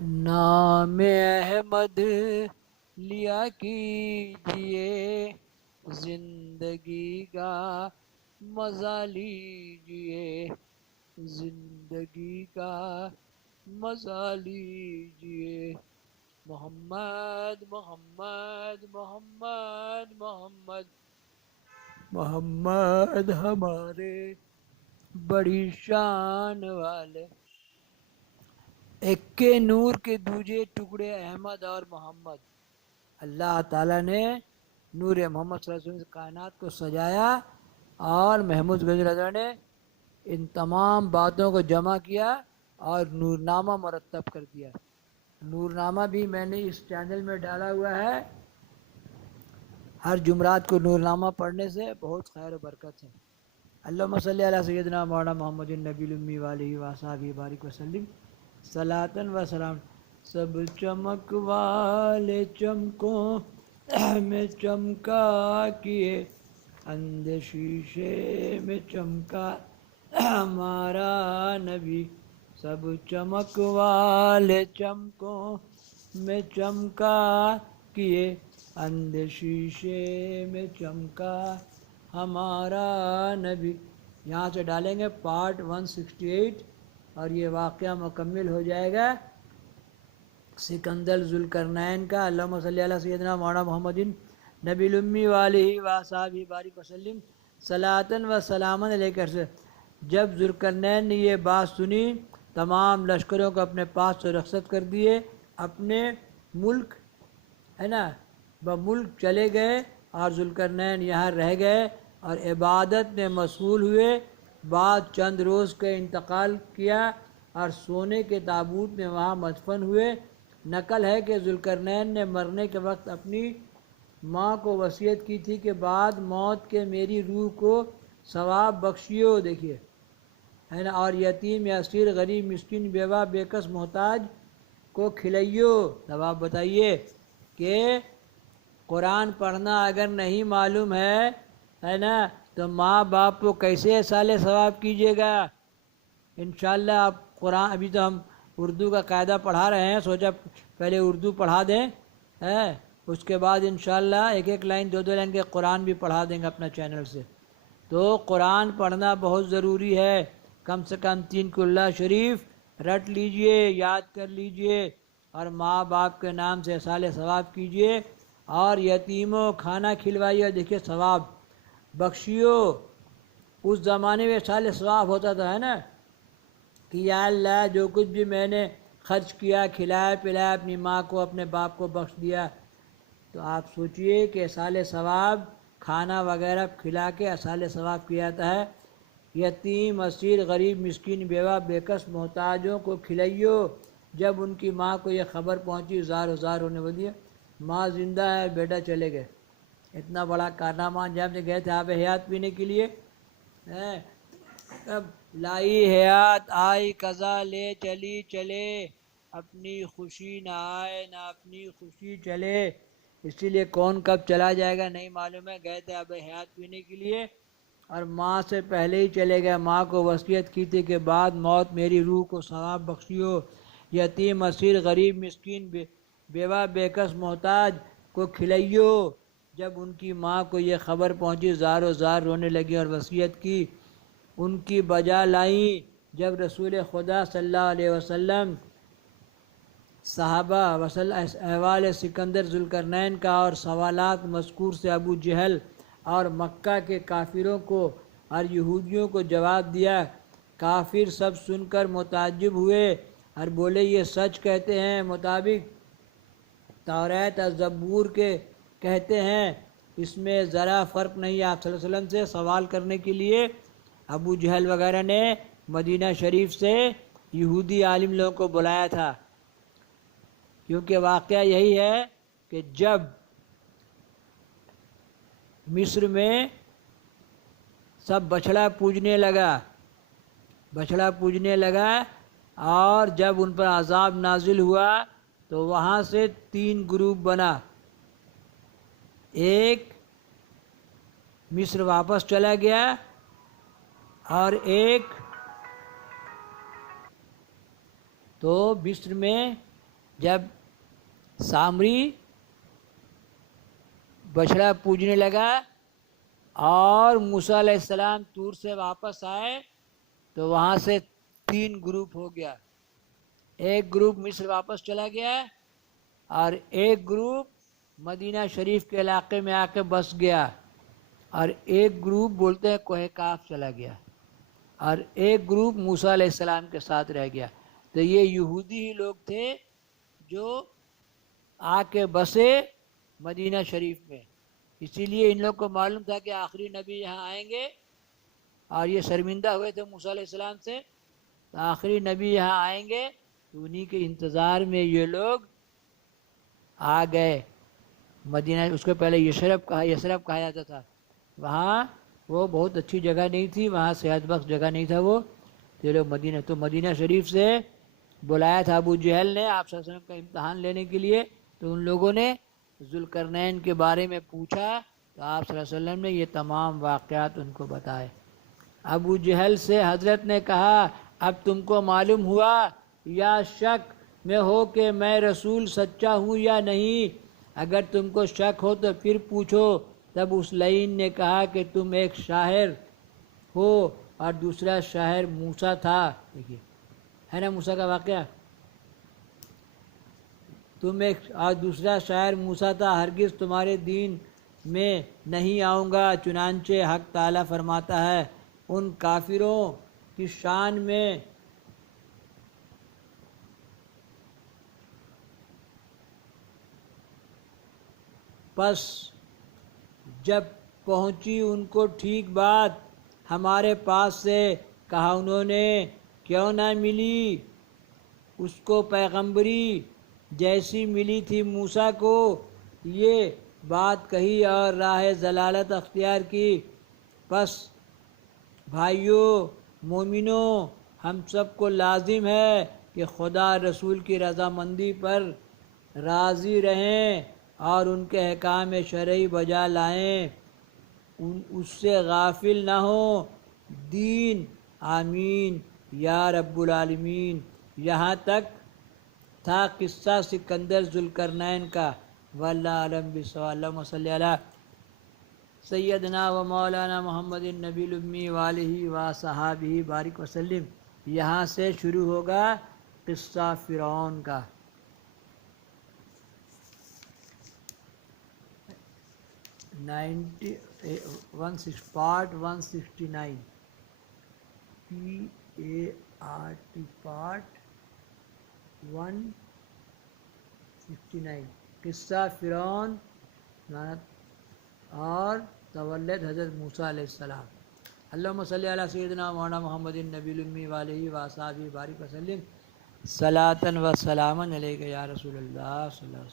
نام احمد لیا کیجئے، زندگی کا مزہ لیجئے، زندگی کا مزہ لیجئے۔ محمد محمد محمد محمد محمد ہمارے بڑی شان والے، ایک کے نور کے دوجے ٹکڑے احمد اور محمد۔ اللہ تعالیٰ نے نور محمد صلی اللہ علیہ وسلم سے کائنات کو سجایا، اور محمود غزنوی رضا نے ان تمام باتوں کو جمع کیا اور نورنامہ مرتب کر دیا۔ نورنامہ بھی میں نے اس چینل میں ڈالا ہوا ہے، ہر جمعرات کو نورنامہ پڑھنے سے بہت خیر و برکت ہے۔ اللہم صلی علی سیدنا مولانا محمد النبی الامی وآلہ وصحبہ بارک وسلم صلاۃ و سلام۔ سب چمک والے چمکوں میں چمکا کیے، اندھ شیشے میں چمکا ہمارا نبی۔ سب چمک والے چمکوں میں چمکا کیے، اندھ شیشے میں چمکا ہمارا نبی۔ یہاں سے ڈالیں گے پارٹ 168 اور یہ واقعہ مکمل ہو جائے گا سکندر ذوالقرنین کا۔ اللہم صلی علی سیدنا مولانا محمد نبی الامی والہ وصحبہ بارک وسلم صلاۃ و سلام علیہ سے۔ جب ذوالقرنین نے یہ بات سنی، تمام لشکروں کو اپنے پاس سے رخصت کر دیے، اپنے ملک ہے نا بملک چلے گئے، اور ذوالقرنین یہاں رہ گئے اور عبادت میں مشغول ہوئے۔ بعد چند روز کا انتقال کیا اور سونے کے تابوت میں وہاں مدفن ہوئے۔ نقل ہے کہ ذوالقرنین نے مرنے کے وقت اپنی ماں کو وصیت کی تھی کہ بعد موت کے میری روح کو ثواب بخشیو، دیکھیے ہے نا، اور یتیم اسیر غریب مسکین بیوہ بے کس محتاج کو کھلائیو۔ اب آپ بتائیے کہ قرآن پڑھنا اگر نہیں معلوم ہے نا تو ماں باپ کو کیسے ایصال ثواب کیجیے گا۔ انشاءاللہ آپ قرآن، ابھی تو ہم اردو کا قاعدہ پڑھا رہے ہیں، سوچا پہلے اردو پڑھا دیں، اس کے بعد انشاءاللہ ایک ایک لائن دو دو لائن کے قرآن بھی پڑھا دیں گے اپنا چینل سے۔ تو قرآن پڑھنا بہت ضروری ہے، کم سے کم 3 کلہ شریف رٹ لیجئے، یاد کر لیجئے، اور ماں باپ کے نام سے ایصال ثواب کیجئے، اور یتیموں کھانا کھلوائیے، دیکھیے ثواب بخشیو۔ اس زمانے میں ایصال ثواب ہوتا تھا، ہے نا، کہ یا اللہ جو کچھ بھی میں نے خرچ کیا، کھلایا پلایا اپنی ماں کو اپنے باپ کو بخش دیا۔ تو آپ سوچئے کہ ایصال ثواب کھانا وغیرہ کھلا کے ایصال ثواب کیا جاتا ہے۔ یتیم اسیر غریب مسکین بیوہ بے کس محتاجوں کو کھلائیو۔ جب ان کی ماں کو یہ خبر پہنچی، زار و زار ہونے لگی، ماں زندہ ہے بیٹا چلے گئے۔ اتنا بڑا کارنامہ انجام دے گئے تھے آب حیات پینے کے لیے، اب لائی حیات آئی قضا لے چلی چلے، اپنی خوشی نہ آئے نہ اپنی خوشی چلے۔ اسی لیے کون کب چلا جائے گا نہیں معلوم ہے۔ گئے تھے آب حیات پینے کے لیے اور ماں سے پہلے ہی چلے گئے۔ ماں کو وصیت کی تھی کہ بعد موت میری روح کو ثواب بخشیو۔ یتیم اسیر غریب مسکین بیوہ بے کس محتاج کو کھلائیو۔ جب ان کی ماں کو یہ خبر پہنچی، زار و زار رونے لگی اور وصیت کی، ان کی بجا لائیں۔ جب رسول خدا صلی اللہ علیہ وسلم صحابہ احوال سکندر ذوالقرنین کا اور سوالات مذکور سے ابو جہل اور مکہ کے کافروں کو اور یہودیوں کو جواب دیا، کافر سب سن کر متعجب ہوئے اور بولے یہ سچ کہتے ہیں، مطابق توریت اور زبور کے کہتے ہیں، اس میں ذرا فرق نہیں۔ آپ صلی اللہ علیہ وسلم سے سوال کرنے کے لیے ابو جہل وغیرہ نے مدینہ شریف سے یہودی عالم لوگوں کو بلایا تھا، کیونکہ واقعہ یہی ہے کہ جب مصر میں سب بچھڑا پوجنے لگا اور جب ان پر عذاب نازل ہوا تو وہاں سے 3 گروپ بنا، ایک مصر واپس چلا گیا اور ایک تو مصر میں جب سامری بچڑا پوجنے لگا اور موسیٰ علیہ السلام طور سے واپس آئے تو وہاں سے 3 گروپ ہو گیا. ایک گروپ مصر واپس چلا گیا اور ایک گروپ مدینہ شریف کے علاقے میں آ کے بس گیا اور ایک گروپ بولتے ہیں کوہ کاف چلا گیا اور ایک گروپ موسیٰ علیہ السلام کے ساتھ رہ گیا. تو یہ یہودی ہی لوگ تھے جو آ کے بسے مدینہ شریف میں. اسی لیے ان لوگ کو معلوم تھا کہ آخری نبی یہاں آئیں گے اور یہ شرمندہ ہوئے تھے موسیٰ علیہ السلام سے. تو آخری نبی یہاں آئیں گے تو انہی کے انتظار میں یہ لوگ آ گئے مدینہ. اس کو پہلے یثرب کہا جاتا تھا. وہاں وہ بہت اچھی جگہ نہیں تھی, وہاں صحت بخش جگہ نہیں تھا وہ. یہ لوگ مدینہ شریف سے بلایا تھا ابو جہل نے آپ صلی اللہ علیہ وسلم کا امتحان لینے کے لیے. تو ان لوگوں نے ذوالقرنین کے بارے میں پوچھا تو آپ صلی اللہ علیہ وسلم نے یہ تمام واقعات ان کو بتائے. ابو جہل سے حضرت نے کہا اب تم کو معلوم ہوا یا شک میں ہو کہ میں رسول سچا ہوں یا نہیں؟ اگر تم کو شک ہو تو پھر پوچھو. تب اس لعین نے کہا کہ تم ایک شاعر ہو اور دوسرا شاعر موسیٰ تھا. دیکھیے ہے نا موسیٰ کا واقعہ. تم ایک اور دوسرا شاعر موسیٰ تھا, ہرگز تمہارے دین میں نہیں آؤں گا. چنانچہ حق تعالیٰ فرماتا ہے ان کافروں کی شان میں پس جب پہنچی ان کو ٹھیک بات ہمارے پاس سے کہا انہوں نے کیوں نہ ملی اس کو پیغمبری جیسی ملی تھی موسیٰ کو. یہ بات کہی اور راہ ضلالت اختیار کی. پس بھائیوں مومنوں ہم سب کو لازم ہے کہ خدا رسول کی رضامندی پر راضی رہیں اور ان کے احکام شرعی بجا لائیں, اس سے غافل نہ ہوں. دین آمین یا رب العالمین. یہاں تک تھا قصہ سکندر ذوالقرنین کا. واللہ اعلم بالصواب. اللہم صلی علی سیدنا و مولانا محمد النبی الامی والہ و صحابہ بارک وسلم. یہاں سے شروع ہوگا قصہ فرعون کا. پارٹ 169 PART پارٹ 169 قصہ فرعون اور تولد حضرت موسیٰ علیہ السلام. اللہم صلی علی سیدنا مولانا محمد النبی الامی والہ و صحابہ بارک وسلم. صلاۃ و سلاما علیک یا رسول اللہ صلی اللہ علیہ وسلم.